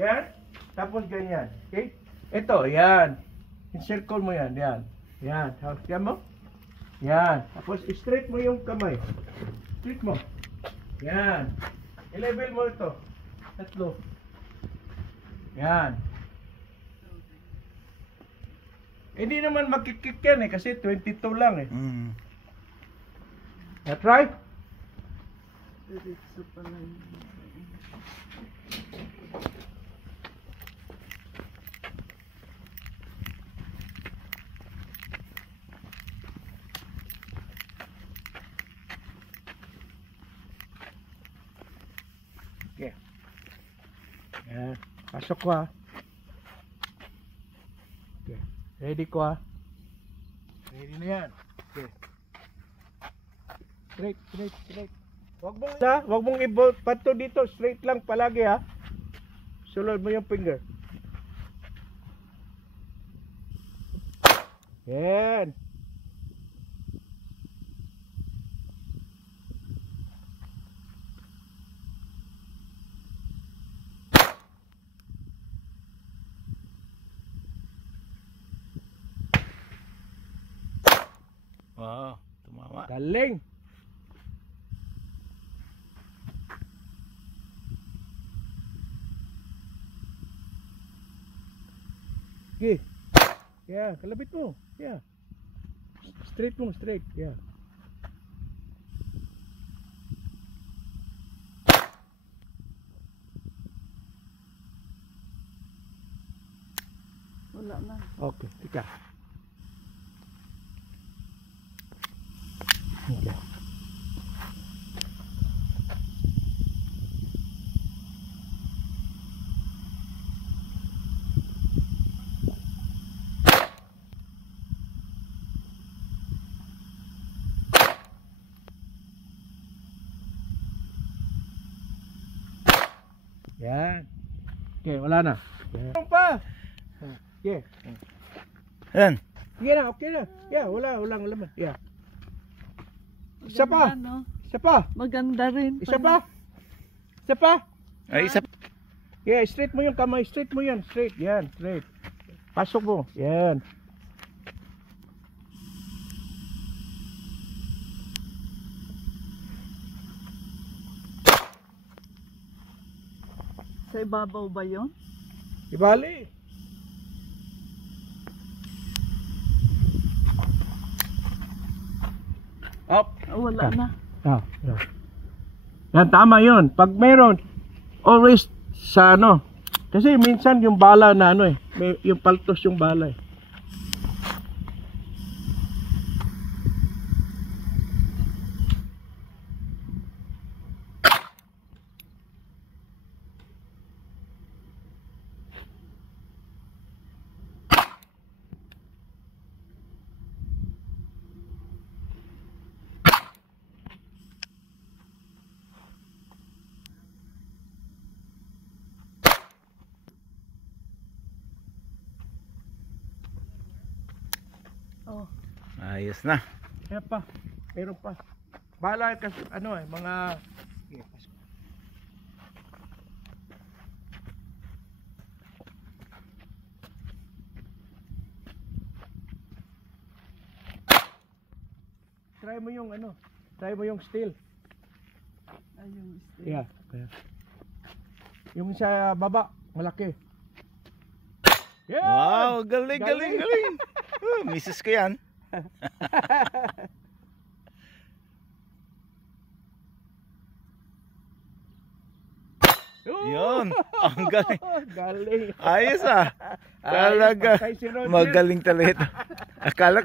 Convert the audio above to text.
Yan. Tapos ganyan. Okay? Ito, yan. In-circle mo yan. Yan. Yan. Yan mo? Yan. Tapos straight mo yung kamay. Straight mo. Yan. I-level mo ito. Tatlo. Yan. Hindi naman makikik yan kasi 22 lang That's right? Diretso pala yun. Okay. Yan. Pasok ko Okay. Ready ko Ready na yan. Okay. Straight. Wag mong i-bolt pato dito, straight lang palagi Sulod mo yung finger. Yan. Wow, tumama. Galing. Okay. Yeah, kalabit mo. Yeah. Straight mo, straight. Yeah. Wala na. Okay, tika. Okay. Yan. Okay, wala na. Yan pa. Okay. Yan. Sige na, okay na. Yeah, walang laman. Yeah. Isa pa. No? Isa pa. Maganda rin. Isa pa. Isa pa. Ay, isa. Yeah, straight mo yung kamay. Straight mo yan. Straight. Yan, straight. Pasok mo. Yan. Sa ibabaw ba yun? Ibali. Up. Wala na. Yeah. Yan, tama yun. Pag meron, always sa kasi minsan yung bala na may, yung paltos yung bala Oh. Ayos na. Kaya pa, meron pa. Bala kasi mga okay, pasok. Try mo yung steel. Ay, yung steel. Yeah. Yung sa baba, malaki. Yeah! Wow, galing. Misis ko yan. Yun. Ang galing. Galing. Ayos Talaga. Magaling talaga ito. Akala